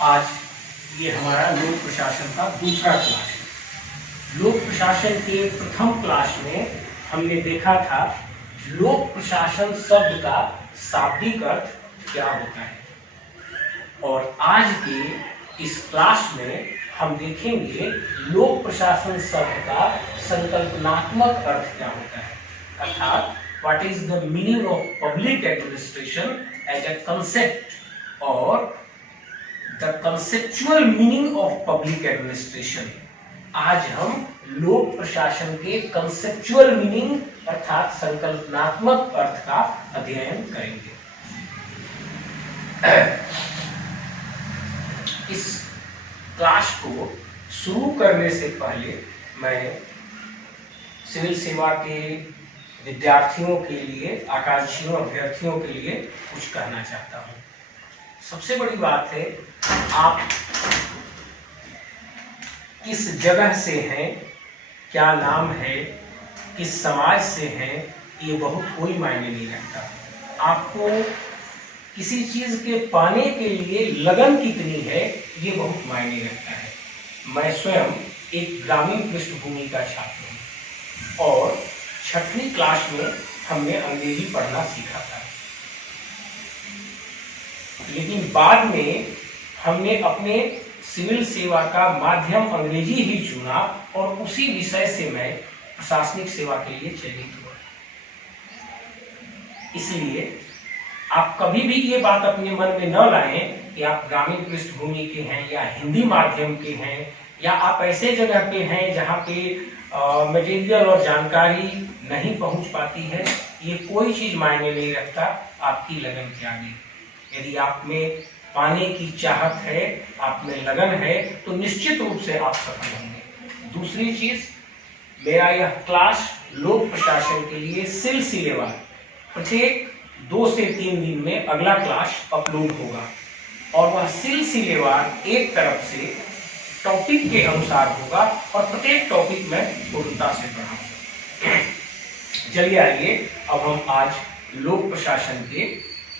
आज ये हमारा लोक प्रशासन का दूसरा क्लास है। लोक प्रशासन के प्रथम क्लास में हमने देखा था लोक प्रशासन शब्द का शाब्दिक अर्थ क्या होता है, और आज के इस क्लास में हम देखेंगे लोक प्रशासन शब्द का संकल्पनात्मक अर्थ क्या होता है, अर्थात what is the meaning of public administration as a concept और the conceptual meaning of public administration. आज हम लोक प्रशासन के कंसेप्चुअल मीनिंग अर्थात संकल्पनात्मक अर्थ का अध्ययन करेंगे। इस क्लास को शुरू करने से पहले मैं सिविल सेवा के विद्यार्थियों के लिए, आकांक्षियों अभ्यर्थियों के लिए कुछ कहना चाहता हूँ। सबसे बड़ी बात है, आप किस जगह से हैं, क्या नाम है, किस समाज से हैं, ये बहुत कोई मायने नहीं रखता। आपको किसी चीज के पाने के लिए लगन कितनी है ये बहुत मायने रखता है। मैं स्वयं एक ग्रामीण पृष्ठभूमि का छात्र हूँ और 6वीं क्लास में हमने अंग्रेजी पढ़ना सीखा था, लेकिन बाद में हमने अपने सिविल सेवा का माध्यम अंग्रेजी ही चुना और उसी विषय से मैं प्रशासनिक सेवा के लिए चयनित हुआ। इसलिए आप कभी भी ये बात अपने मन में न लाएं कि आप ग्रामीण पृष्ठभूमि के हैं या हिंदी माध्यम के हैं या आप ऐसे जगह पे हैं जहाँ पे मटेरियल और जानकारी नहीं पहुँच पाती है। ये कोई चीज मायने नहीं रखता आपकी लगन के आगे। यदि आप में पाने की चाहत है, आप में लगन है, तो निश्चित रूप से आप सफल होंगे। दूसरी चीज, मेरा यह क्लास लोक प्रशासन के लिए सिलसिलेवार प्रत्येक 2 से 3 दिन में अगला क्लास अपलोड होगा और वह सिलसिलेवार एक तरफ से टॉपिक के अनुसार होगा और प्रत्येक टॉपिक में पूर्णता से पढ़ाऊंगा। चलिए आइए अब हम आज लोक प्रशासन के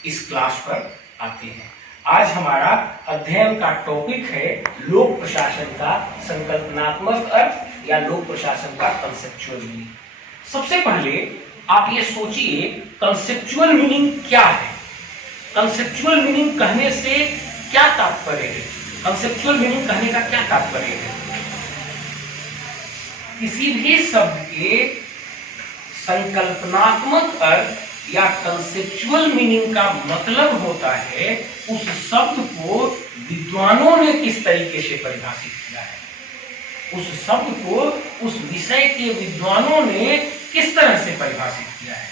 इस क्लास पर आते हैं। आज हमारा अध्ययन का टॉपिक है लोक प्रशासन का संकल्पनात्मक अर्थ या लोक प्रशासन का कंसेप्चुअल मीनिंग। सबसे पहले आप ये सोचिए कंसेप्चुअल मीनिंग क्या है। कंसेप्चुअल मीनिंग कहने से क्या तात्पर्य है? कंसेप्चुअल मीनिंग कहने का क्या तात्पर्य है? किसी भी शब्द के संकल्पनात्मक अर्थ या कंसेप्चुअल मीनिंग का मतलब होता है उस शब्द को विद्वानों ने किस तरीके से परिभाषित किया है, उस शब्द को उस विषय के विद्वानों ने किस तरह से परिभाषित किया है।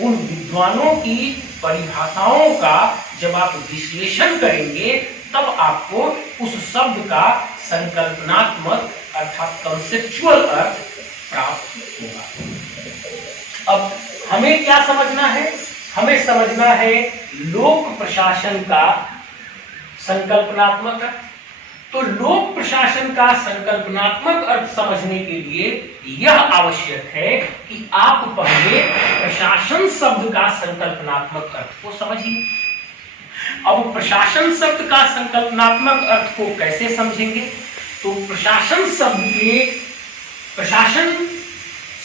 उन विद्वानों की परिभाषाओं का जब आप विश्लेषण करेंगे तब आपको उस शब्द का संकल्पनात्मक अर्थात कंसेप्चुअल अर्थ प्राप्त होगा। अब हमें क्या समझना है? हमें समझना है लोक प्रशासन का संकल्पनात्मक अर्थ। तो लोक प्रशासन का संकल्पनात्मक अर्थ समझने के लिए यह आवश्यक है कि आप पहले प्रशासन शब्द का संकल्पनात्मक अर्थ को समझिए। अब प्रशासन शब्द का संकल्पनात्मक अर्थ को कैसे समझेंगे? तो प्रशासन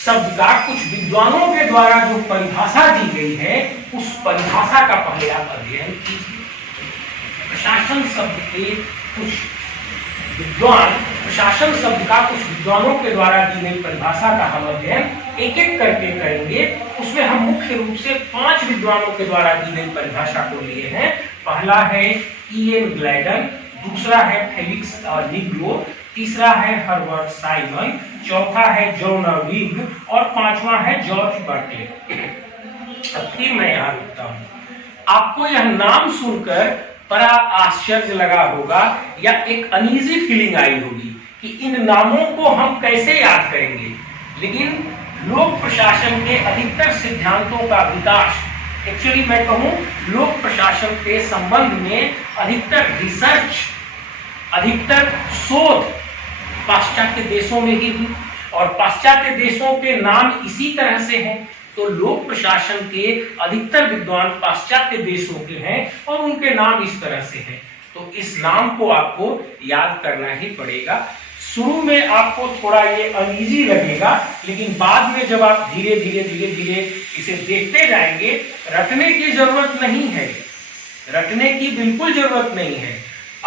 शब्द का कुछ विद्वानों के द्वारा जो परिभाषा दी गई है उस परिभाषा का पहले आप अध्ययन कीजिए। प्रशासन शब्द के कुछ प्रशासन शब्द का कुछ विद्वानों के द्वारा दी गई परिभाषा का हम अध्ययन एक एक करके करेंगे। उसमें हम मुख्य रूप से 5 विद्वानों के द्वारा दी गई परिभाषा को लिए हैं। पहला है E.N. ग्लैडन, दूसरा है फेलिक्स निग्रो, तीसरा है हर्बर्ट साइमन, चौथा है जॉन विग और 5वां है जॉर्ज बर्कले। अब फिर मैं यहाँ रुकता हूँ। आपको यह नाम सुनकर बड़ा आश्चर्य लगा होगा या एक अनईजी फीलिंग आई होगी कि इन नामों को हम कैसे याद करेंगे। लेकिन लोक प्रशासन के अधिकतर सिद्धांतों का विकास, एक्चुअली मैं कहूँ लोक प्रशासन के संबंध में अधिकतर रिसर्च, अधिकतर शोध पाश्चात्य देशों में ही हुई और पाश्चात्य देशों के नाम इसी तरह से हैं। तो लोक प्रशासन के अधिकतर विद्वान पाश्चात्य देशों के हैं और उनके नाम इस तरह से हैं। तो इस नाम को आपको याद करना ही पड़ेगा। शुरू में आपको थोड़ा ये अनईजी लगेगा, लेकिन बाद में जब आप धीरे धीरे इसे देखते जाएंगे, रटने की जरूरत नहीं है, रटने की बिल्कुल जरूरत नहीं है।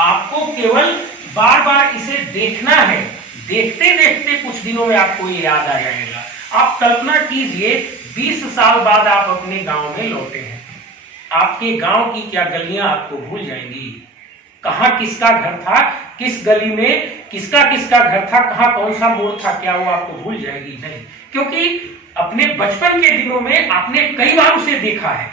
आपको केवल बार बार इसे देखना है, देखते देखते कुछ दिनों में आपको ये याद आ जाएगा। आप कल्पना कीजिए 20 साल बाद आप अपने गांव में लौटे हैं, आपके गांव की क्या गलियां आपको भूल जाएंगी, कहां किसका घर था, किस गली में किसका किसका घर था, कहां कौन सा मोड़ था, क्या वो आपको भूल जाएगी? नहीं, क्योंकि अपने बचपन के दिनों में आपने कई बार उसे देखा है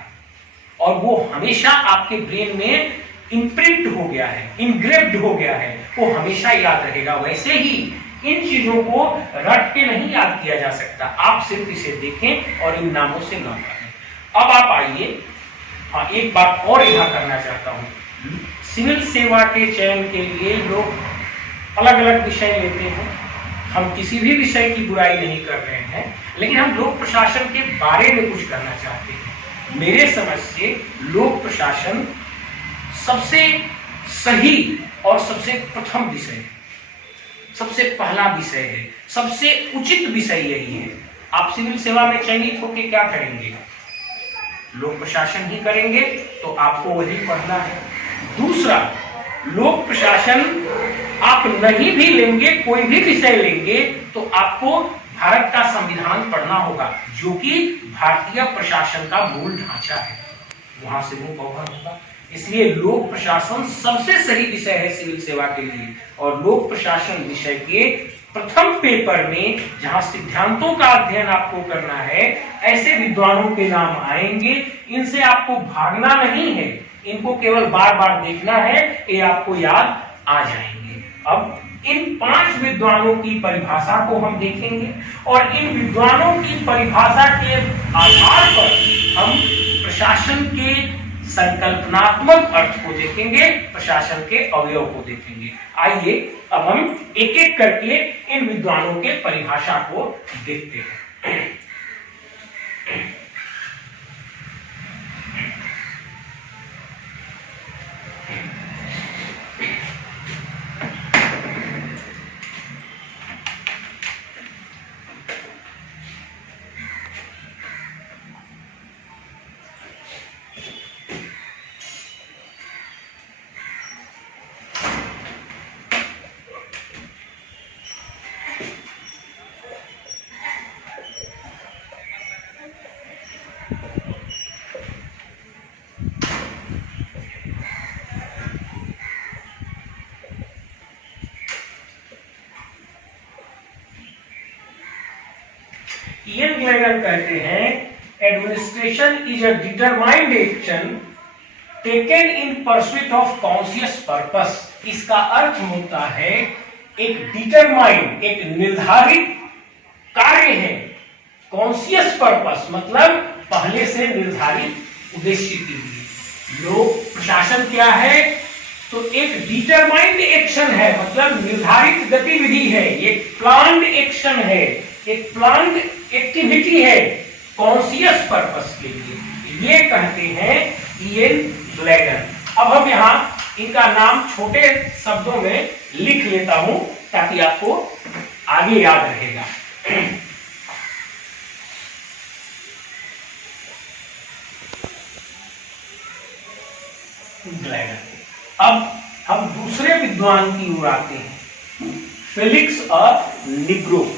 और वो हमेशा आपके ब्रेन में इम्प्रिंट हो गया है, इनग्रेव्ड हो गया है, वो हमेशा याद रहेगा। वैसे ही इन चीजों को रट के नहीं याद किया जा सकता, आप सिर्फ इसे देखें और इन नामों से नाम करें। अब आप आइए, हाँ एक बात और यहां करना चाहता हूं, सिविल सेवा के चयन के लिए लोग अलग अलग विषय लेते हैं। हम किसी भी विषय की बुराई नहीं कर रहे हैं, लेकिन हम लोक प्रशासन के बारे में कुछ करना चाहते हैं। मेरे समझ से लोक प्रशासन सबसे सही और सबसे प्रथम विषय है, सबसे पहला विषय है, सबसे उचित विषय यही है। आप सिविल सेवा में चयनित होकर क्या करेंगे? लोक प्रशासन ही करेंगे, तो आपको वही पढ़ना है। दूसरा, लोक प्रशासन आप नहीं भी लेंगे, कोई भी विषय लेंगे, तो आपको भारत का संविधान पढ़ना होगा, जो कि भारतीय प्रशासन का मूल ढांचा है, वहां से वो कवर होगा। इसलिए लोक प्रशासन सबसे सही विषय है सिविल सेवा के लिए। और लोक प्रशासन विषय के प्रथम पेपर में जहां सिद्धांतों का अध्ययन आपको करना है, ऐसे विद्वानों के नाम आएंगे, इनसे आपको भागना नहीं है, इनको केवल बार बार देखना है, ये आपको याद आ जाएंगे। अब इन 5 विद्वानों की परिभाषा को हम देखेंगे और इन विद्वानों की परिभाषा के आधार पर हम प्रशासन के संकल्पनात्मक अर्थ को देखेंगे, प्रशासन के अवयव को देखेंगे। आइए अब हम एक एक करके इन विद्वानों के परिभाषा को देखते हैं। इयन ग्लेगन कहते हैं, administration is a determined action taken in pursuit of conscious purpose. इसका अर्थ होता है एक डिटरमाइंड, एक निर्धारित कार्य है, कॉन्शियस पर्पस मतलब पहले से निर्धारित उद्देश्य के लिए। लोक प्रशासन क्या है? तो एक डिटरमाइंड एक्शन है, मतलब निर्धारित गतिविधि है, एक प्लान्ड एक्शन है, एक प्लान्ड एक्टिविटी है कॉन्शियस पर्पस के लिए। ये कहते हैं इयन ग्लेगन। अब हम यहाँ इनका नाम छोटे शब्दों में लिख लेता हूं ताकि आपको आगे याद रहेगा। ग्लेगन। अब हम दूसरे विद्वान की ओर आते हैं, फेलिक्स अ निग्रो।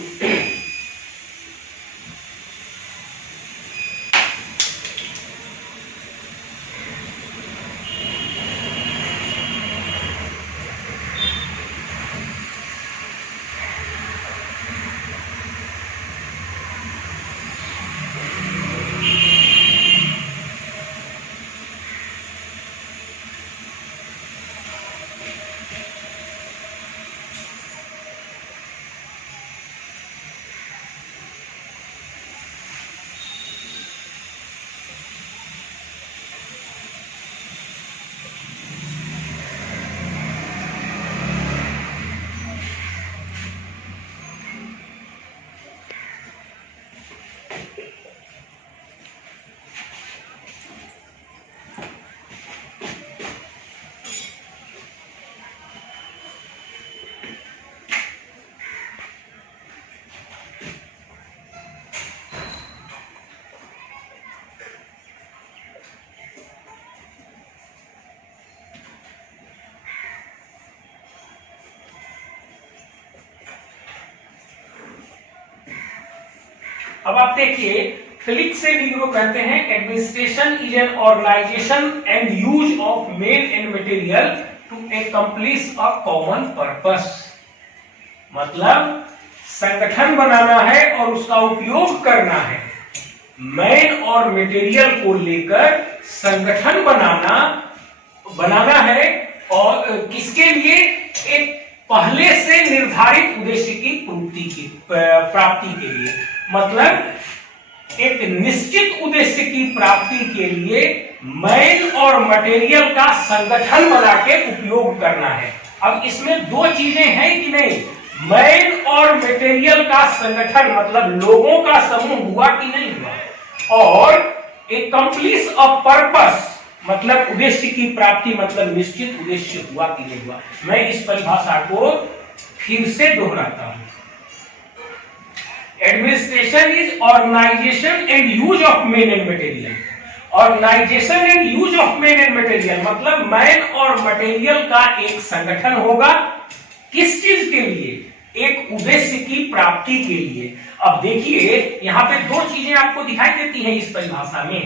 अब आप देखिए, फिलिक्स से नीग्रो कहते हैं administration is an organisation and use of men and material to accomplish a common purpose. मतलब संगठन बनाना है और उसका उपयोग करना है। मैन और मटेरियल को लेकर संगठन बनाना है और किसके लिए? एक पहले से निर्धारित उद्देश्य की प्राप्ति के लिए। मतलब एक निश्चित उद्देश्य की प्राप्ति के लिए मैन और मटेरियल का संगठन बना के उपयोग करना है। अब इसमें दो चीजें हैं कि नहीं? मैन और मटेरियल का संगठन मतलब लोगों का समूह हुआ कि नहीं हुआ, और एक्कम्प्लिश अ पर्पस मतलब उद्देश्य की प्राप्ति मतलब निश्चित उद्देश्य हुआ कि नहीं हुआ। मैं इस परिभाषा को फिर से दोहराता हूं। Administration is organisation and use of men and material. Organisation and use of men and material मतलब मैन और मटेरियल का एक संगठन होगा। किस चीज के लिए? एक उद्देश्य की प्राप्ति के लिए। अब देखिए, यहां पे दो चीजें आपको दिखाई देती हैं इस परिभाषा में।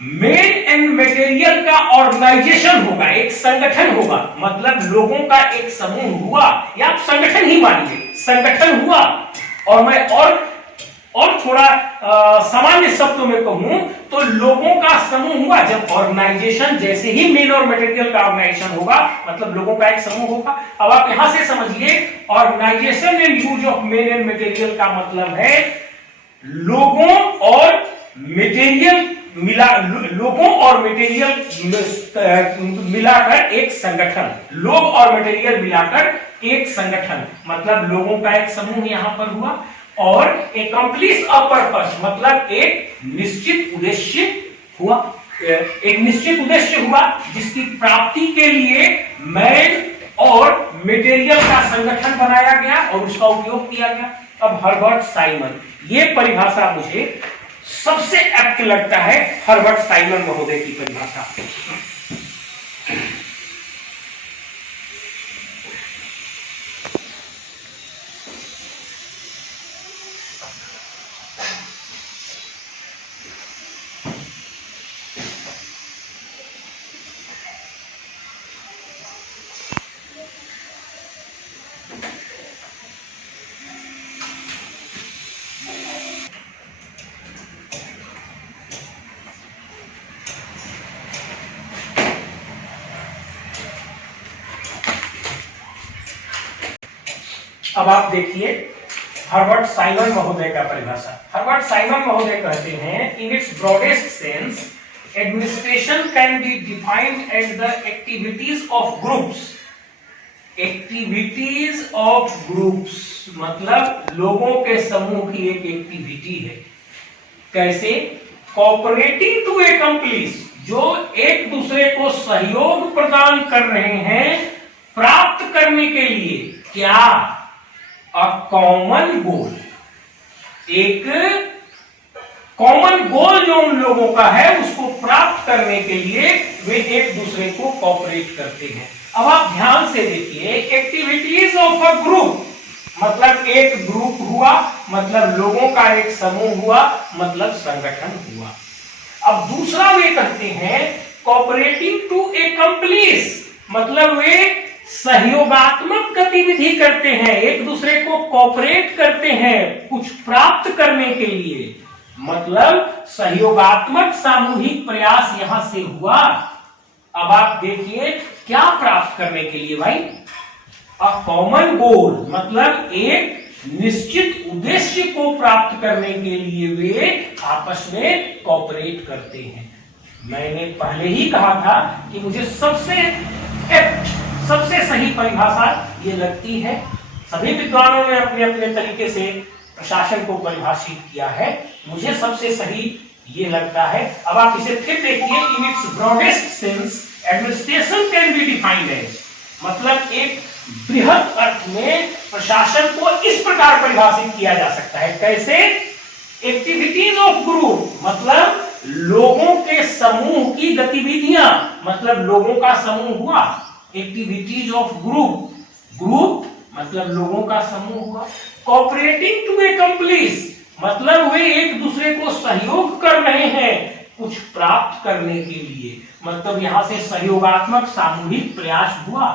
मेन एंड मटेरियल का ऑर्गेनाइजेशन होगा, एक संगठन होगा, मतलब लोगों का एक समूह हुआ, या आप संगठन ही मानिए, संगठन हुआ। और मैं और थोड़ा सामान्य शब्दों में कहूं तो लोगों का समूह हुआ। जब ऑर्गेनाइजेशन, जैसे ही मेन और मटेरियल का ऑर्गेनाइजेशन होगा मतलब लोगों का एक समूह होगा। अब आप यहां से समझिए, organisation and use of men and material का मतलब है लोगों और मटेरियल मिलाकर एक संगठन। लोग और मटेरियल मिलाकर एक संगठन मतलब लोगों का एक समूह यहां पर हुआ। और एक्कम्प्लिश अ पर्पस मतलब एक निश्चित उद्देश्य हुआ। एक निश्चित उद्देश्य हुआ जिसकी प्राप्ति के लिए मैन और मटेरियल का संगठन बनाया गया और उसका उपयोग किया गया। अब हर्बर्ट साइमन, ये परिभाषा मुझे सबसे एप्ट लगता है, हर्बर्ट साइमन महोदय की परिभाषा। अब आप देखिए हर्बर्ट साइमन महोदय का परिभाषा। हर्बर्ट साइमन महोदय कहते हैं, in its broadest sense administration can be defined as the activities of groups. Activities of groups मतलब लोगों के समूह की एक एक्टिविटी है। कैसे? कोऑपरेटिंग टू एक्कम्प्लिश, जो एक दूसरे को सहयोग प्रदान कर रहे हैं प्राप्त करने के लिए क्या? A common goal. एक कॉमन गोल जो उन लोगों का है उसको प्राप्त करने के लिए वे एक दूसरे को कोऑपरेट करते हैं। अब आप ध्यान से देखिए, एक्टिविटीज ऑफ अ ग्रुप मतलब एक ग्रुप हुआ, मतलब लोगों का एक समूह हुआ, मतलब संगठन हुआ। अब दूसरा वे कहते हैं कोऑपरेटिंग टू एक्कम्प्लिश मतलब वे सहयोगात्मक गतिविधि करते हैं, एक दूसरे को कोऑपरेट करते हैं कुछ प्राप्त करने के लिए, मतलब सहयोगात्मक सामूहिक प्रयास यहां से हुआ। अब आप देखिए क्या प्राप्त करने के लिए भाई? अ कॉमन गोल मतलब एक निश्चित उद्देश्य को प्राप्त करने के लिए वे आपस में कोऑपरेट करते हैं। मैंने पहले ही कहा था कि मुझे सबसे सही परिभाषा ये लगती है। सभी विद्वानों ने अपने अपने तरीके से प्रशासन को परिभाषित किया है, मुझे सबसे सही ये लगता है। अब आप इसे फिर देखिए, in its broadest sense administration can be defined as मतलब एक बृहद अर्थ में प्रशासन को इस प्रकार परिभाषित किया जा सकता है। कैसे? एक्टिविटीज ऑफ ग्रुप मतलब लोगों के समूह की गतिविधियां, मतलब लोगों का समूह हुआ। एक्टिविटीज ऑफ ग्रुप, ग्रुप मतलब लोगों का समूह हुआ। कोऑपरेटिंग टू एकम्प्लिश मतलब वे एक दूसरे को सहयोग कर रहे हैं कुछ प्राप्त करने के लिए, मतलब यहां से सहयोगात्मक सामूहिक प्रयास हुआ।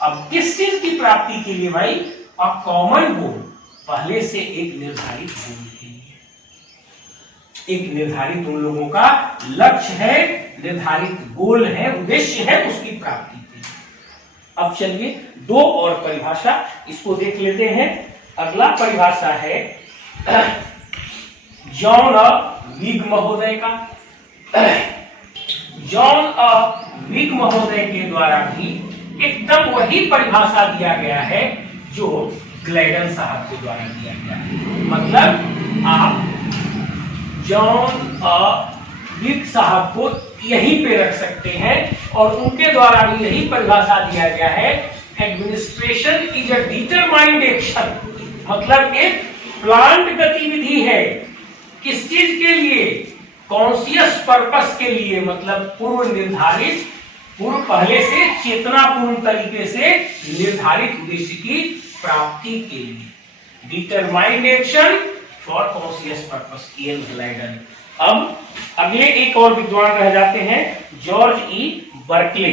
अब किस चीज की प्राप्ति के लिए भाई? अ कॉमन गोल, पहले से एक निर्धारित गोल के लिए, एक निर्धारित उन लोगों का लक्ष्य है, निर्धारित गोल है, उद्देश्य है उसकी प्राप्ति के लिए। अब चलिए दो और परिभाषा इसको देख लेते हैं। अगला परिभाषा है जॉन विग महोदय का। जॉन विग महोदय के द्वारा भी एकदम वही परिभाषा दिया गया है जो ग्लैडन साहब के द्वारा दिया गया है। मतलब आप जॉन विग साहब को यहीं पे रख सकते हैं और उनके द्वारा भी यही परिभाषा दिया गया है। Administration is a determined action, मतलब एक प्लान्ड गतिविधि है। किस चीज के लिए? कॉन्शियस पर्पस के लिए, मतलब पूर्व निर्धारित, पूर्व पहले से चेतनापूर्ण तरीके से निर्धारित उद्देश्य की प्राप्ति के लिए। Determined action for conscious purpose, Ian Gladden. अब अगले एक और विद्वान रह जाते हैं, George E Berkeley.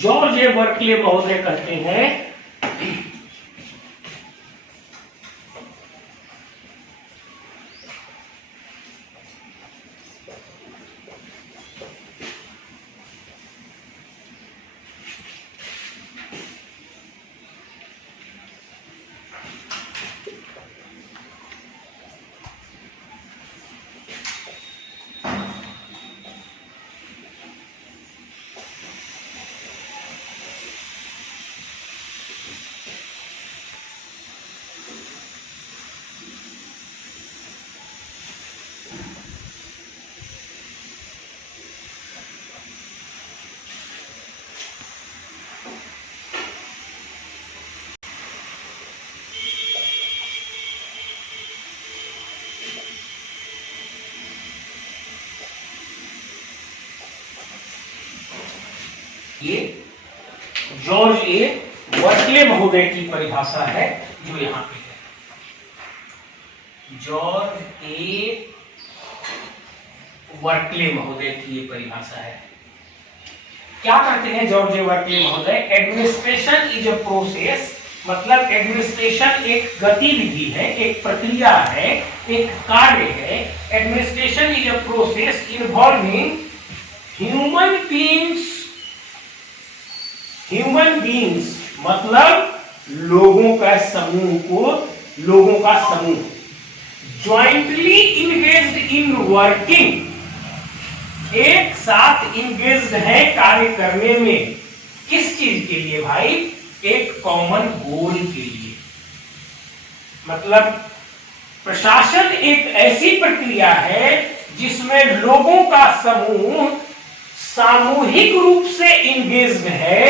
George A Berkeley महोदय कहते हैं ये जॉर्ज ए बर्कले महोदय की परिभाषा है जो यहां पे है। जॉर्ज ए बर्कले महोदय की ये परिभाषा है। क्या कहते हैं जॉर्ज ए बर्कले महोदय? एडमिनिस्ट्रेशन इज अ प्रोसेस, मतलब एडमिनिस्ट्रेशन एक गतिविधि है, एक प्रक्रिया है, एक कार्य है। Administration is a process involving human beings, human beings मतलब लोगों का समूह को, लोगों का समूह ज्वाइंटली इंगेज्ड इन वर्किंग, एक साथ इंगेज्ड है कार्य करने में। किस चीज के लिए भाई? एक कॉमन गोल के लिए। मतलब प्रशासन एक ऐसी प्रक्रिया है जिसमें लोगों का समूह सामूहिक रूप से इंगेज्ड है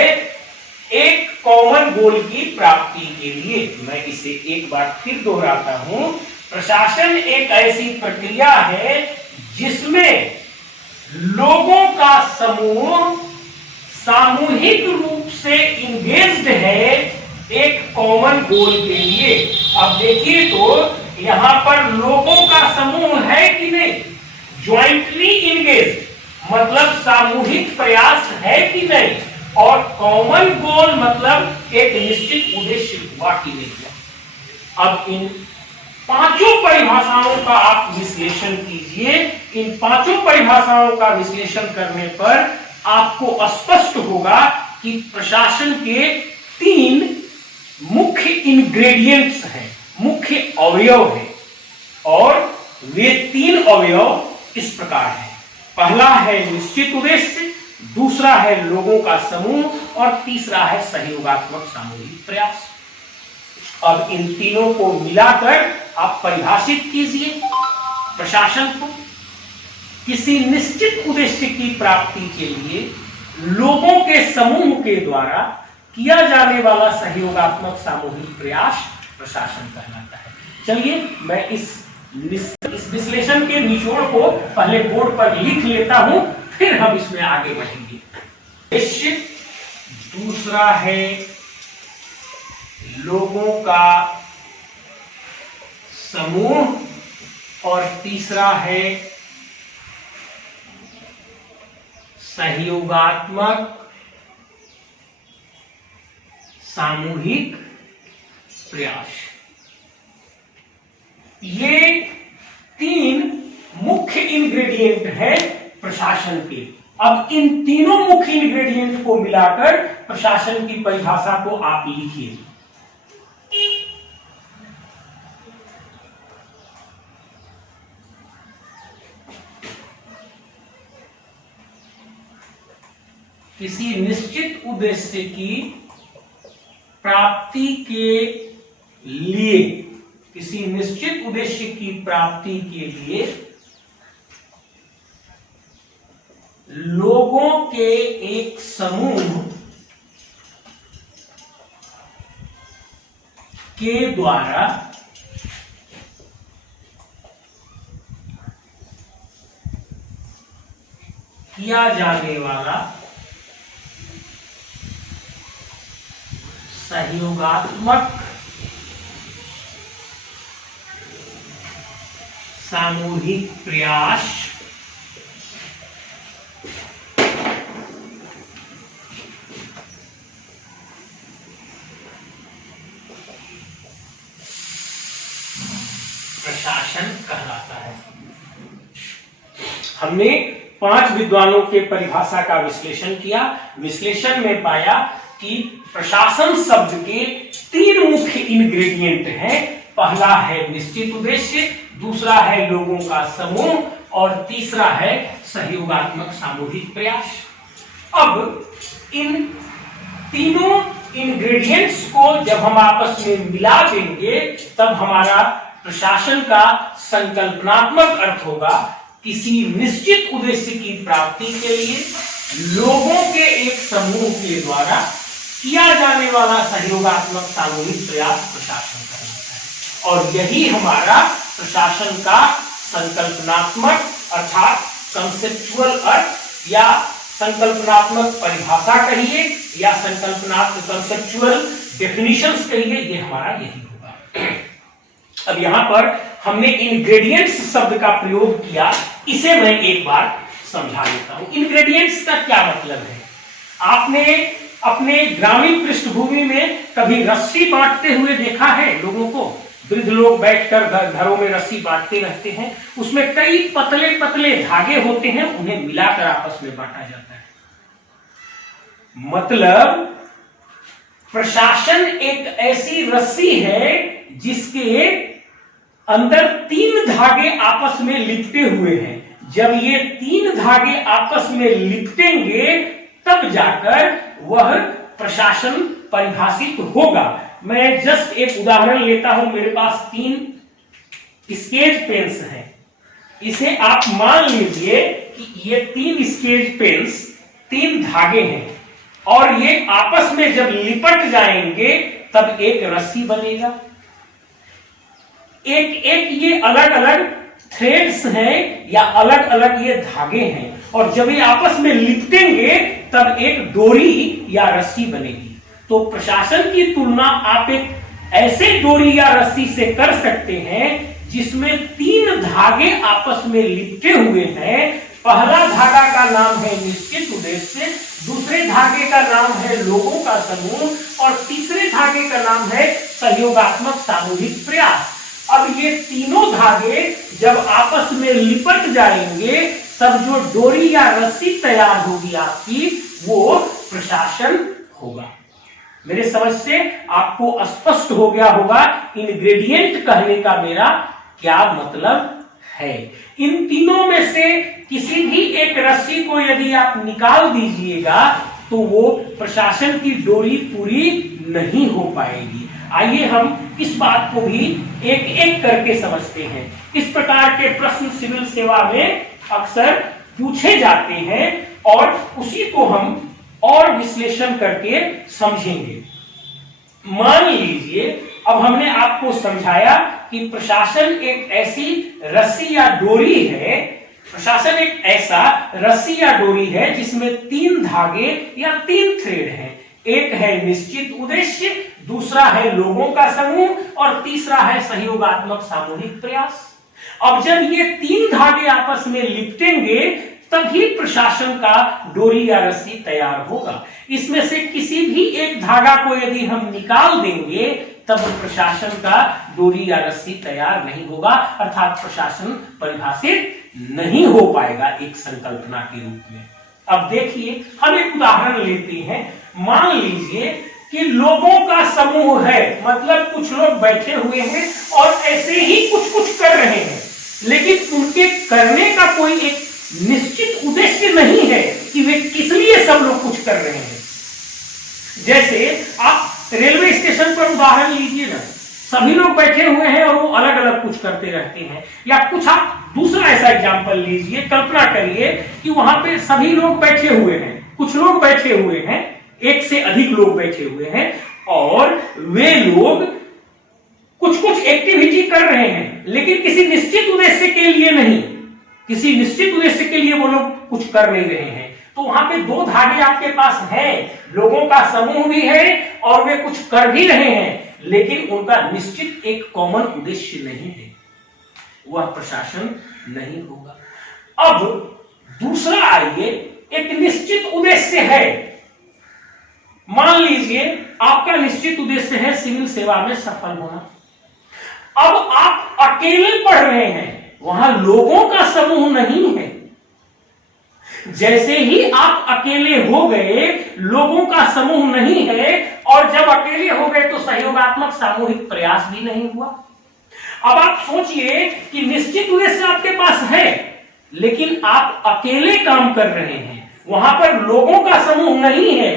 एक कॉमन गोल की प्राप्ति के लिए। मैं इसे एक बार फिर दोहराता हूं। प्रशासन एक ऐसी प्रक्रिया है जिसमें लोगों का समूह सामूहिक रूप से इंगेज्ड है एक कॉमन गोल के लिए। अब देखिए तो यहां पर लोगों का समूह है कि नहीं? ज्वाइंटली इंगेज्ड मतलब सामूहिक प्रयास है कि नहीं? और कॉमन गोल मतलब एक निश्चित उद्देश्य हुआ कि नहीं हुआ? अब इन पांचों परिभाषाओं का आप विश्लेषण कीजिए। इन पांचों परिभाषाओं का विश्लेषण करने पर आपको स्पष्ट होगा कि प्रशासन के तीन मुख्य इंग्रेडिएंट्स हैं, मुख्य अवयव हैं, और वे तीन अवयव इस प्रकार हैं। पहला है निश्चित उद्देश्य, दूसरा है लोगों का समूह और तीसरा है सहयोगात्मक सामूहिक प्रयास। अब इन तीनों को मिलाकर आप परिभाषित कीजिए प्रशासन को। किसी निश्चित उद्देश्य की प्राप्ति के लिए लोगों के समूह के द्वारा किया जाने वाला सहयोगात्मक सामूहिक प्रयास प्रशासन कहलाता है। चलिए मैं इस निश्चित इस विश्लेषण के निचोड़ को पहले बोर्ड पर लिख लेता हूं, फिर हम इसमें आगे बढ़ेंगे। उद्देश्य, दूसरा है लोगों का समूह और तीसरा है सहयोगात्मक सामूहिक प्रयास। ये 3 मुख्य इंग्रेडिएंट हैं प्रशासन के। अब इन तीनों मुख्य इंग्रेडिएंट को मिलाकर प्रशासन की परिभाषा को आप लिखिए। किसी निश्चित उद्देश्य की प्राप्ति के लिए, किसी निश्चित उद्देश्य की प्राप्ति के लिए लोगों के एक समूह के द्वारा किया जाने वाला सहयोगात्मक सामूहिक प्रयास प्रशासन कहलाता है। हमने 5 विद्वानों के परिभाषा का विश्लेषण किया। विश्लेषण में पाया कि प्रशासन शब्द के 3 मुख्य इंग्रेडिएंट हैं। पहला है निश्चित उद्देश्य, दूसरा है लोगों का समूह और तीसरा है सहयोगात्मक सामूहिक प्रयास। अब इन तीनों इंग्रेडिएंट्स को जब हम आपस में मिला देंगे तब हमारा प्रशासन का संकल्पनात्मक अर्थ होगा किसी निश्चित उद्देश्य की प्राप्ति के लिए लोगों के एक समूह के द्वारा किया जाने वाला सहयोगात्मक सामूहिक प्रयास प्रशासन कहलाता है। और यही हमारा प्रशासन का संकल्पनात्मक अर्थात कंसेप्चुअल अर्थ या संकल्पनात्मक परिभाषा कहिए या संकल्पनात्मक कंसेप्चुअल डेफिनेशंस कहिए, ये हमारा यही होगा। अब यहां पर हमने इंग्रेडिएंट्स शब्द का प्रयोग किया, इसे मैं एक बार समझा देता हूं। इंग्रेडिएंट्स का क्या मतलब है? आपने अपने ग्रामीण पृष्ठभूमि में कभी रस्सी बांटते हुए देखा है लोगों को? वृद्ध लोग बैठकर घरों में रस्सी बांटते रहते हैं, उसमें कई पतले पतले धागे होते हैं, उन्हें मिलाकर आपस में बांटा जाता है। मतलब प्रशासन एक ऐसी रस्सी है जिसके अंदर 3 धागे आपस में लिपटे हुए हैं। जब ये 3 धागे आपस में लिपटेंगे तब जाकर वह प्रशासन परिभाषित होगा। मैं जस्ट एक उदाहरण लेता हूं। मेरे पास 3 स्केच पेन्स हैं। इसे आप मान लीजिए कि ये 3 स्केच पेन्स 3 धागे हैं और ये आपस में जब लिपट जाएंगे तब एक रस्सी बनेगा। एक एक ये अलग अलग थ्रेड्स हैं या अलग अलग ये धागे हैं और जब ये आपस में लिपटेंगे तब एक डोरी या रस्सी बनेगी। तो प्रशासन की तुलना आप एक ऐसे डोरी या रस्सी से कर सकते हैं जिसमें 3 धागे आपस में लिपटे हुए हैं। पहला धागा का नाम है निश्चित उद्देश्य, दूसरे धागे का नाम है लोगों का समूह और तीसरे धागे का नाम है सहयोगात्मक सामूहिक प्रयास। अब ये तीनों धागे जब आपस में लिपट जाएंगे तब जो डोरी या रस्सी तैयार होगी आपकी, वो प्रशासन होगा। मेरे समझ से आपको स्पष्ट हो गया होगा इंग्रेडिएंट कहने का मेरा क्या मतलब है। इन तीनों में से किसी भी एक रस्सी को यदि आप निकाल दीजिएगा तो वो प्रशासन की डोरी पूरी नहीं हो पाएगी। आइए हम इस बात को भी एक एक करके समझते हैं। इस प्रकार के प्रश्न सिविल सेवा में अक्सर पूछे जाते हैं और उसी को हम और विश्लेषण करके समझेंगे। मान लीजिए अब हमने आपको समझाया कि प्रशासन एक ऐसी रस्सी या डोरी है, प्रशासन एक ऐसा रस्सी या डोरी है जिसमें 3 धागे या 3 थ्रेड हैं। एक है निश्चित उद्देश्य, दूसरा है लोगों का समूह और तीसरा है सहयोगात्मक सामूहिक प्रयास। अब जब ये 3 धागे आपस में लिपटेंगे तभी प्रशासन का डोरी या रस्सी तैयार होगा। इसमें से किसी भी एक धागा को यदि हम निकाल देंगे तब प्रशासन का डोरी या रस्सी तैयार नहीं होगा, अर्थात प्रशासन परिभाषित नहीं हो पाएगा एक संकल्पना के रूप में। अब देखिए हम एक उदाहरण लेते हैं। मान लीजिए कि लोगों का समूह है, मतलब कुछ लोग बैठे हुए हैं और ऐसे ही कुछ कुछ कर रहे हैं, लेकिन उनके करने का कोई एक निश्चित उद्देश्य नहीं है कि वे किस लिए सब लोग कुछ कर रहे हैं। जैसे आप रेलवे स्टेशन पर उदाहरण लीजिए ना, सभी लोग बैठे हुए हैं और वो अलग अलग कुछ करते रहते हैं। या कुछ आप दूसरा ऐसा एग्जांपल लीजिए, कल्पना करिए कि वहां पे सभी लोग बैठे हुए हैं, कुछ लोग बैठे हुए हैं, एक से अधिक लोग बैठे हुए हैं और वे लोग कुछ कुछ एक्टिविटी कर रहे हैं, लेकिन किसी निश्चित उद्देश्य के लिए नहीं, किसी निश्चित उद्देश्य के लिए वो लोग कुछ कर नहीं रहे हैं। तो वहां पे 2 धागे आपके पास हैं, लोगों का समूह भी है और वे कुछ कर भी रहे हैं, लेकिन उनका निश्चित एक कॉमन उद्देश्य नहीं है, वह प्रशासन नहीं होगा। अब दूसरा आइए, एक निश्चित उद्देश्य है। मान लीजिए आपका निश्चित उद्देश्य है सिविल सेवा में सफल होना। अब आप अकेले पढ़ रहे हैं, वहां लोगों का समूह नहीं है। जैसे ही आप अकेले हो गए, लोगों का समूह नहीं है, और जब अकेले हो गए तो सहयोगात्मक सामूहिक प्रयास भी नहीं हुआ। अब आप सोचिए कि निश्चित उद्देश्य आपके पास है, लेकिन आप अकेले काम कर रहे हैं, वहां पर लोगों का समूह नहीं है,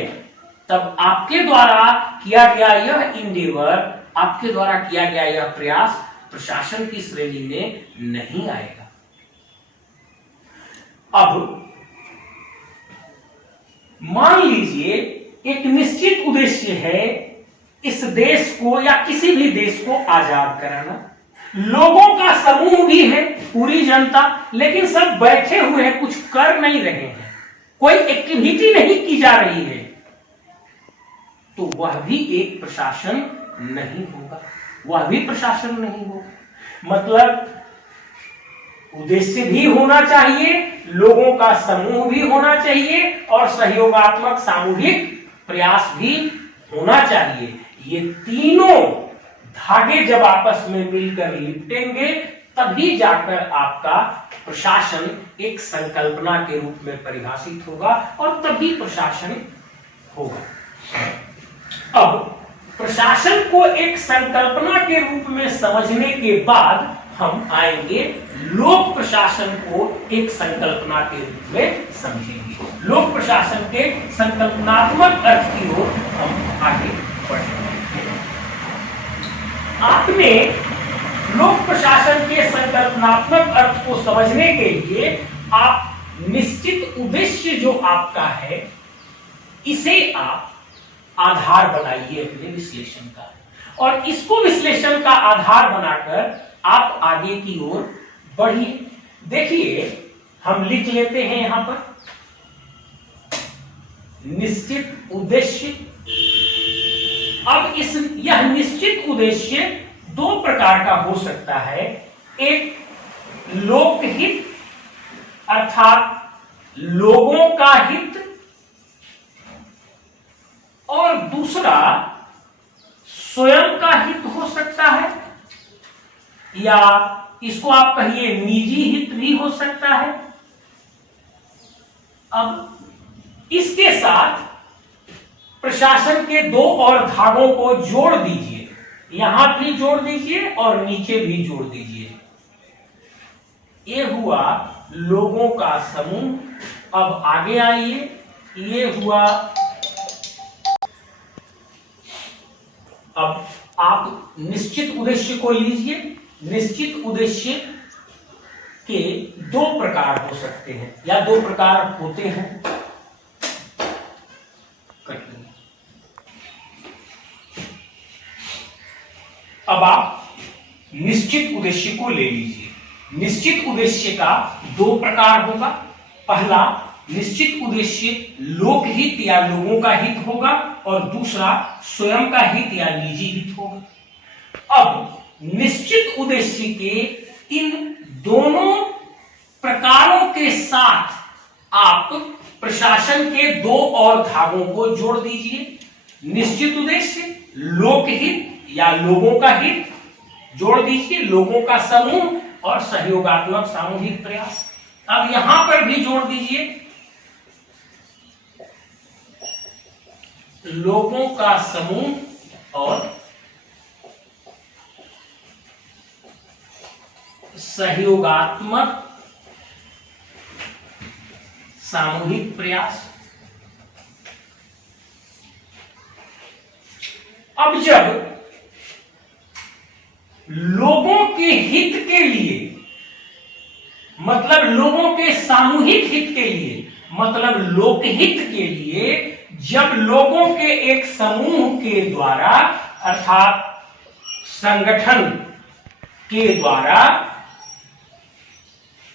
तब आपके द्वारा किया गया यह इंडेवर, आपके द्वारा किया गया यह प्रयास प्रशासन की श्रेणी में नहीं आएगा। अब मान लीजिए एक निश्चित उद्देश्य है इस देश को या किसी भी देश को आजाद कराना, लोगों का समूह भी है, पूरी जनता, लेकिन सब बैठे हुए हैं, कुछ कर नहीं रहे हैं, कोई एक्टिविटी नहीं की जा रही है, तो वह भी एक प्रशासन नहीं होगा, वह भी प्रशासन नहीं होगा। मतलब उद्देश्य भी होना चाहिए, लोगों का समूह भी होना चाहिए और सहयोगात्मक सामूहिक प्रयास भी होना चाहिए। ये तीनों धागे जब आपस में मिलकर लिपटेंगे तभी जाकर आपका प्रशासन एक संकल्पना के रूप में परिभाषित होगा और तभी प्रशासन होगा। अब प्रशासन को एक संकल्पना के रूप में समझने के बाद हम आएंगे लोक प्रशासन को एक संकल्पना के रूप में समझेंगे। लोक प्रशासन के संकल्पनात्मक अर्थ की ओर हम आगे बढ़ेंगे। आपने लोक प्रशासन के संकल्पनात्मक अर्थ को समझने के लिए आप निश्चित उद्देश्य जो आपका है, इसे आप आधार बनाइए अपने विश्लेषण का, और इसको विश्लेषण का आधार बनाकर आप आगे की ओर बढ़िए। देखिए हम लिख लेते हैं यहां पर निश्चित उद्देश्य। अब यह निश्चित उद्देश्य 2 प्रकार का हो सकता है, एक लोकहित अर्थात लोगों का हित, और दूसरा स्वयं का हित हो सकता है, या इसको आप कहिए निजी हित भी हो सकता है। अब इसके साथ प्रशासन के 2 और धागों को जोड़ दीजिए, यहां भी जोड़ दीजिए और नीचे भी जोड़ दीजिए। ये हुआ लोगों का समूह। अब आगे आइए, ये हुआ, अब आप निश्चित उद्देश्य को लीजिए। निश्चित उद्देश्य के 2 प्रकार हो सकते हैं या 2 प्रकार होते हैं। अब आप निश्चित उद्देश्य को ले लीजिए। निश्चित उद्देश्य का दो प्रकार होगा। पहला, निश्चित उद्देश्य लोकहित या लोगों का हित होगा और दूसरा स्वयं का हित या निजी हित होगा। अब निश्चित उद्देश्य के इन दोनों प्रकारों के साथ आप प्रशासन के दो और धागों को जोड़ दीजिए। निश्चित उद्देश्य, लोकहित या लोगों का हित जोड़ दीजिए, लोगों का समूह और सहयोगात्मक सामूहिक प्रयास। अब यहां पर भी जोड़ दीजिए, लोगों का समूह और सहयोगात्मक सामूहिक प्रयास। अब जब लोगों के हित के लिए, मतलब लोगों के सामूहिक हित के लिए, मतलब लोकहित के लिए, जब लोगों के एक समूह के द्वारा अर्थात संगठन के द्वारा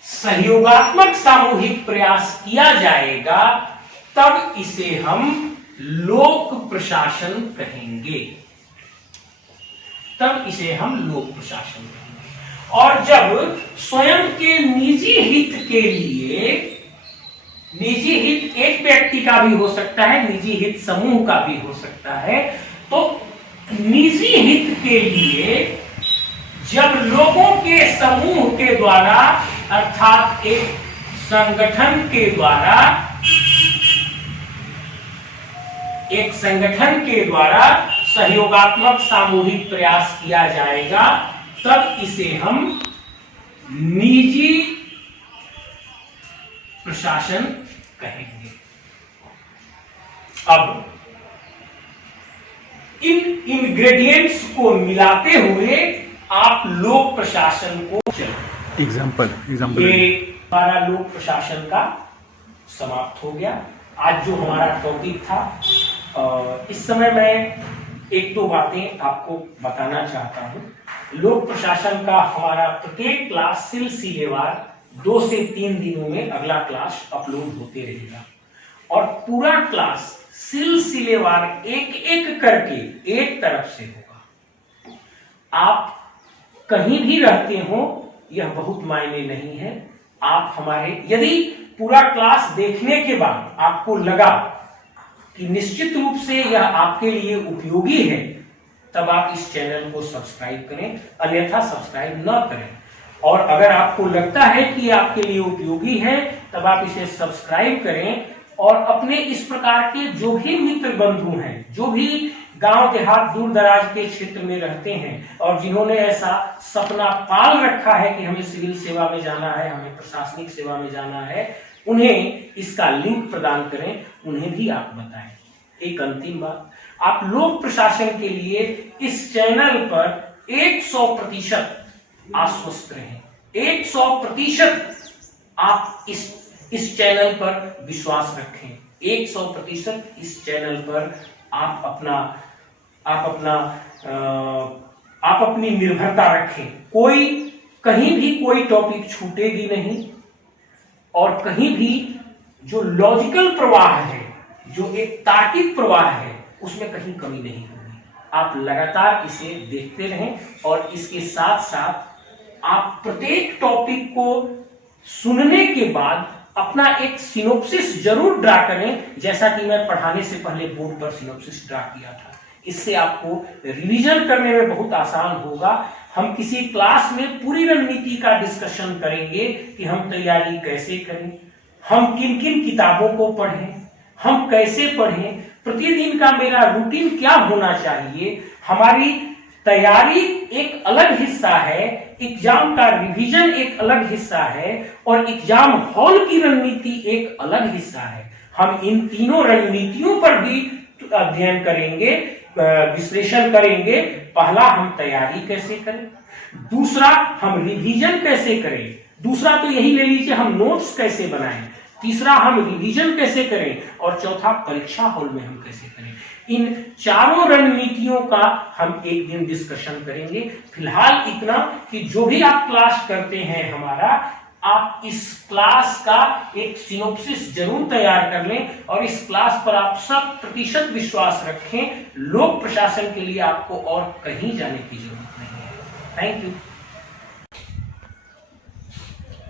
सहयोगात्मक सामूहिक प्रयास किया जाएगा, तब इसे हम लोक प्रशासन कहेंगे। तब इसे हम लोक प्रशासन कहेंगे। और जब स्वयं के निजी हित के लिए, निजी हित एक व्यक्ति का भी हो सकता है, निजी हित समूह का भी हो सकता है, तो निजी हित के लिए जब लोगों के समूह के द्वारा अर्थात एक संगठन के द्वारा, एक संगठन के द्वारा सहयोगात्मक सामूहिक प्रयास किया जाएगा, तब इसे हम निजी प्रशासन कहेंगे। अब इन इंग्रेडिएंट्स को मिलाते हुए आप लोक प्रशासन को एग्जाम्पल ये हमारा लोक प्रशासन का समाप्त हो गया। आज जो हमारा टॉपिक था, इस समय मैं एक दो बातें आपको बताना चाहता हूं। लोक प्रशासन का हमारा प्रत्येक क्लास सिलसिलेवार 2 से 3 दिनों में अगला क्लास अपलोड होते रहेगा और पूरा क्लास सिलसिलेवार एक एक करके एक तरफ से होगा। आप कहीं भी रहते हो, यह बहुत मायने नहीं है। आप हमारे, यदि पूरा क्लास देखने के बाद आपको लगा कि निश्चित रूप से यह आपके लिए उपयोगी है, तब आप इस चैनल को सब्सक्राइब करें, अन्यथा सब्सक्राइब न करें। और अगर आपको लगता है कि आपके लिए उपयोगी है, तब आप इसे सब्सक्राइब करें और अपने इस प्रकार के जो भी मित्र बंधु हैं, जो भी गांव देहात दूर दराज के क्षेत्र में रहते हैं और जिन्होंने ऐसा सपना पाल रखा है कि हमें सिविल सेवा में जाना है, हमें प्रशासनिक सेवा में जाना है, उन्हें इसका लिंक प्रदान करें, उन्हें भी आप बताएं। एक अंतिम बात, आप लोक प्रशासन के लिए इस चैनल पर 100% आश्वस्त रहें। 100% आप इस चैनल पर विश्वास रखें। 100% इस चैनल पर आप अपनी निर्भरता रखें। कोई कहीं भी कोई टॉपिक छूटेगी नहीं और कहीं भी जो लॉजिकल प्रवाह है, जो एक तार्किक प्रवाह है, उसमें कहीं कमी नहीं होगी। आप लगातार इसे देखते रहें और इसके साथ साथ आप प्रत्येक टॉपिक को सुनने के बाद अपना एक सिनोप्सिस जरूर ड्रा करें, जैसा कि मैं पढ़ाने से पहले बोर्ड पर सिनोप्सिस ड्रा किया था। इससे आपको रिवीजन करने में बहुत आसान होगा। हम किसी क्लास में पूरी रणनीति का डिस्कशन करेंगे कि हम तैयारी कैसे करें, हम किन किन किताबों को पढ़ें, हम कैसे पढ़ें, प्रतिदिन का मेरा रूटीन क्या होना चाहिए। हमारी तैयारी एक अलग हिस्सा है, एग्जाम का रिवीजन एक अलग हिस्सा है और एग्जाम हॉल की रणनीति एक अलग हिस्सा है। हम इन तीनों रणनीतियों पर भी अध्ययन करेंगे, विश्लेषण करेंगे। पहला, हम तैयारी कैसे करें, दूसरा हम रिवीजन कैसे करें, दूसरा तो यही ले लीजिए हम नोट्स कैसे बनाएं, तीसरा हम रिवीजन कैसे करें और चौथा परीक्षा हॉल में हम कैसे करें। इन चारों रणनीतियों का हम एक दिन डिस्कशन करेंगे। फिलहाल इतना कि जो भी आप क्लास करते हैं हमारा, आप इस क्लास का एक सिनोप्सिस जरूर तैयार कर लें और इस क्लास पर आप 100% विश्वास रखें। लोक प्रशासन के लिए आपको और कहीं जाने की जरूरत नहीं है। Thank you.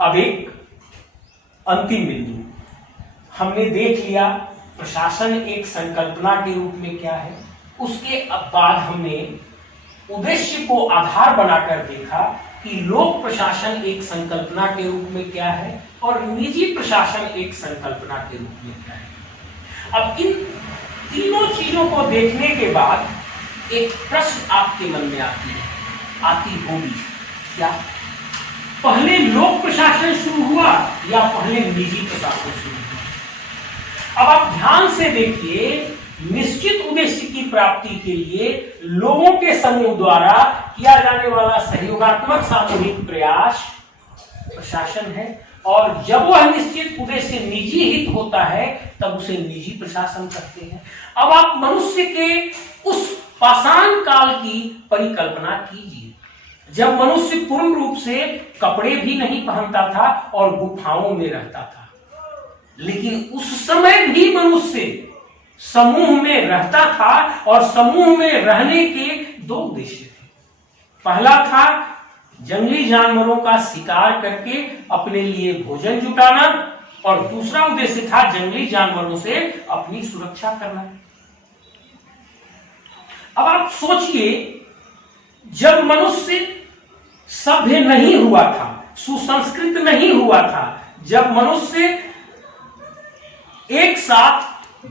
अब एक अंतिम बिंदु हमने देख लिया, प्रशासन एक संकल्पना के रूप में क्या है। उसके बाद हमने उद्देश्य को आधार बनाकर देखा कि लोक प्रशासन एक संकल्पना के रूप में क्या है और निजी प्रशासन एक संकल्पना के रूप में क्या है। अब इन तीनों चीजों को देखने के बाद एक प्रश्न आपके मन में आती होगी, क्या पहले लोक प्रशासन शुरू हुआ या पहले निजी प्रशासन शुरू हुआ? अब आप ध्यान से देखिए, निश्चित उद्देश्य की प्राप्ति के लिए लोगों के समूह द्वारा किया जाने वाला सहयोगात्मक सामूहिक प्रयास प्रशासन है, और जब वह निश्चित उद्देश्य निजी हित होता है तब उसे निजी प्रशासन कहते हैं। अब आप मनुष्य के उस पाषाण काल की परिकल्पना कीजिए जब मनुष्य पूर्ण रूप से कपड़े भी नहीं पहनता था और गुफाओं में रहता था, लेकिन उस समय भी मनुष्य समूह में रहता था और समूह में रहने के दो उद्देश्य थे। पहला था जंगली जानवरों का शिकार करके अपने लिए भोजन जुटाना और दूसरा उद्देश्य था जंगली जानवरों से अपनी सुरक्षा करना। अब आप सोचिए, जब मनुष्य सभ्य नहीं हुआ था, सुसंस्कृत नहीं हुआ था, जब मनुष्य एक साथ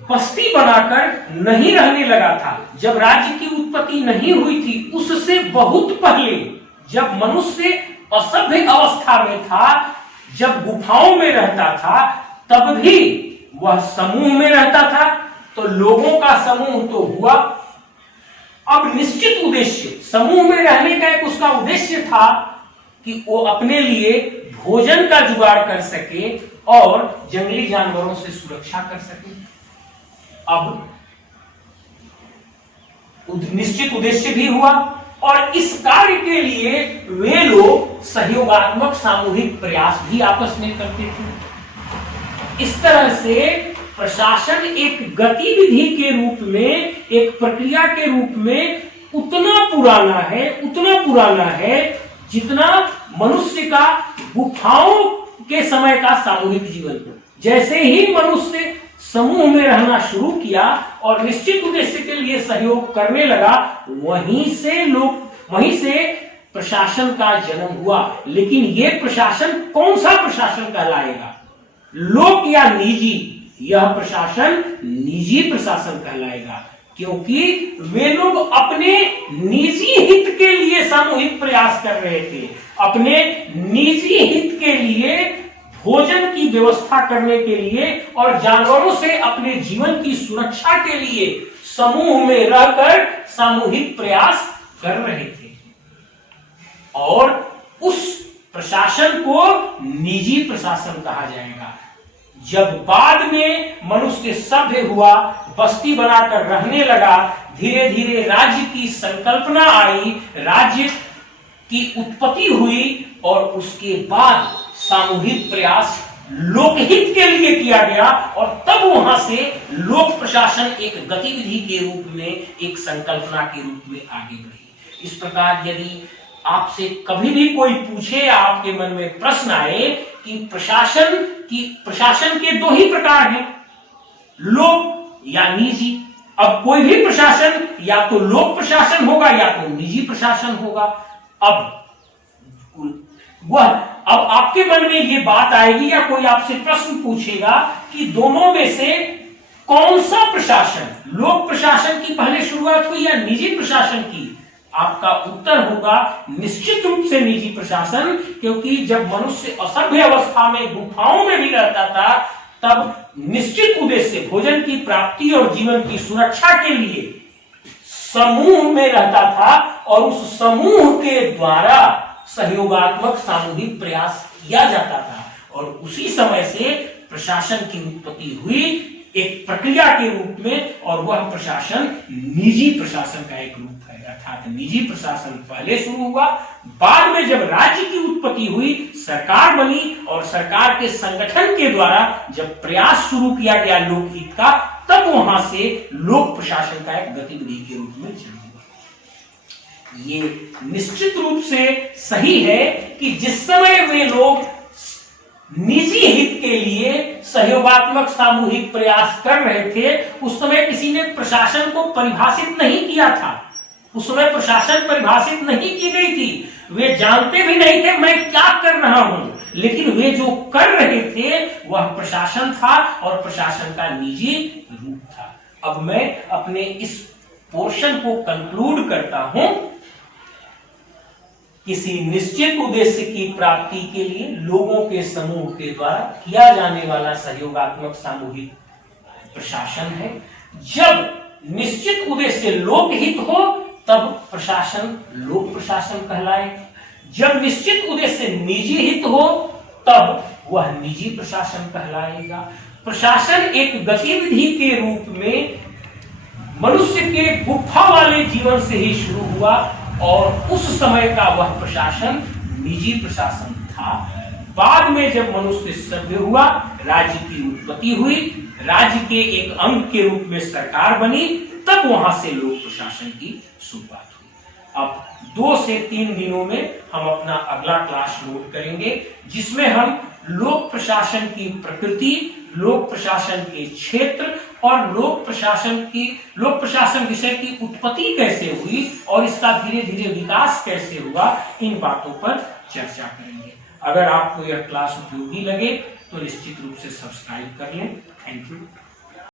बस्ती बनाकर नहीं रहने लगा था, जब राज्य की उत्पत्ति नहीं हुई थी, उससे बहुत पहले जब मनुष्य असभ्य अवस्था में था, जब गुफाओं में रहता था, तब भी वह समूह में रहता था, तो लोगों का समूह तो हुआ। अब निश्चित उद्देश्य, समूह में रहने का एक उसका उद्देश्य था कि वो अपने लिए भोजन का जुगाड़ कर सके और जंगली जानवरों से सुरक्षा कर सके। अब निश्चित उद्देश्य भी हुआ और इस कार्य के लिए वे लोग सहयोगात्मक सामूहिक प्रयास भी आपस में करते थे। इस तरह से प्रशासन एक गतिविधि के रूप में, एक प्रक्रिया के रूप में उतना पुराना है जितना मनुष्य का गुफाओं के समय का सामूहिक जीवन। जैसे ही मनुष्य समूह में रहना शुरू किया और निश्चित उद्देश्य के लिए सहयोग करने लगा, वहीं से प्रशासन का जन्म हुआ। लेकिन यह प्रशासन कौन सा प्रशासन कहलाएगा, लोक या निजी? यह प्रशासन निजी प्रशासन कहलाएगा, क्योंकि वे लोग अपने निजी हित के लिए सामूहिक प्रयास कर रहे थे। अपने निजी हित के लिए, भोजन की व्यवस्था करने के लिए और जानवरों से अपने जीवन की सुरक्षा के लिए समूह में रहकर सामूहिक प्रयास कर रहे थे। और उस प्रशासन को निजी प्रशासन कहा जाएगा। जब बाद में मनुष्य सभ्य हुआ, बस्ती बनाकर रहने लगा, धीरे धीरे राज्य की संकल्पना आई, राज्य की उत्पत्ति हुई और उसके बाद सामूहिक प्रयास लोकहित के लिए किया गया और तब वहां से लोक प्रशासन एक गतिविधि के रूप में, एक संकल्पना के रूप में आगे बढ़ी। इस प्रकार यदि आपसे कभी भी कोई पूछे, आपके मन में प्रश्न आए कि प्रशासन के दो ही प्रकार हैं, लोक या निजी। अब कोई भी प्रशासन या तो लोक प्रशासन होगा या तो निजी प्रशासन होगा। अब आपके मन में ये बात आएगी या कोई आपसे प्रश्न पूछेगा कि दोनों में से कौन सा प्रशासन, लोक प्रशासन की पहले शुरुआत हुई या निजी प्रशासन की? आपका उत्तर होगा निश्चित रूप से निजी प्रशासन, क्योंकि जब मनुष्य असभ्य अवस्था में गुफाओं में भी रहता था, तब निश्चित उद्देश्य भोजन की प्राप्ति और जीवन की सुरक्षा के लिए समूह में रहता था और उस समूह के द्वारा सहयोगात्मक सामूहिक प्रयास किया जाता था और उसी समय से प्रशासन की उत्पत्ति हुई। एक प्रक्रिया के रूप में, और वह प्रशासन निजी प्रशासन का एक रूप है। अर्थात निजी प्रशासन पहले शुरू हुआ, बाद में जब राज्य की उत्पत्ति हुई, सरकार बनी, और सरकार के संगठन के द्वारा जब प्रयास शुरू किया गया लोकहित का, तब वहां से लोक प्रशासन का एक गतिविधि के रूप में जन्म हुआ। ये निश्चित रूप से सही है कि जिस समय वे लोग निजी हित के लिए सहयोगात्मक सामूहिक प्रयास कर रहे थे, उस समय किसी ने प्रशासन को परिभाषित नहीं किया था। उस समय प्रशासन परिभाषित नहीं की गई थी। वे जानते भी नहीं थे मैं क्या कर रहा हूं, लेकिन वे जो कर रहे थे वह प्रशासन था, और प्रशासन का निजी रूप था। अब मैं अपने इस पोर्शन को कंक्लूड करता हूं। किसी निश्चित उद्देश्य की प्राप्ति के लिए लोगों के समूह के द्वारा किया जाने वाला सहयोगात्मक सामूहिक प्रशासन है। जब निश्चित उद्देश्य लोकहित हो, तब प्रशासन लोक प्रशासन कहलाएगा। जब निश्चित उद्देश्य निजी हित हो, तब वह निजी प्रशासन कहलाएगा। प्रशासन एक गतिविधि के रूप में मनुष्य के गुफा वाले जीवन से ही शुरू हुआ, और उस समय का वह प्रशासन निजी प्रशासन था। बाद में जब मनुष्य सभ्य हुआ, राज्य की उत्पत्ति हुई, राज्य के एक अंग के रूप में सरकार बनी, तब वहां से लोक प्रशासन की शुरुआत हुई। अब 2 से 3 दिनों में हम अपना अगला क्लास लोड करेंगे, जिसमें हम लोक प्रशासन की प्रकृति, लोक प्रशासन के क्षेत्र, और लोक प्रशासन विषय की उत्पत्ति कैसे हुई और इसका धीरे धीरे विकास कैसे हुआ, इन बातों पर चर्चा करेंगे। अगर आपको यह क्लास उपयोगी लगे तो निश्चित रूप से सब्सक्राइब कर लें। Thank you.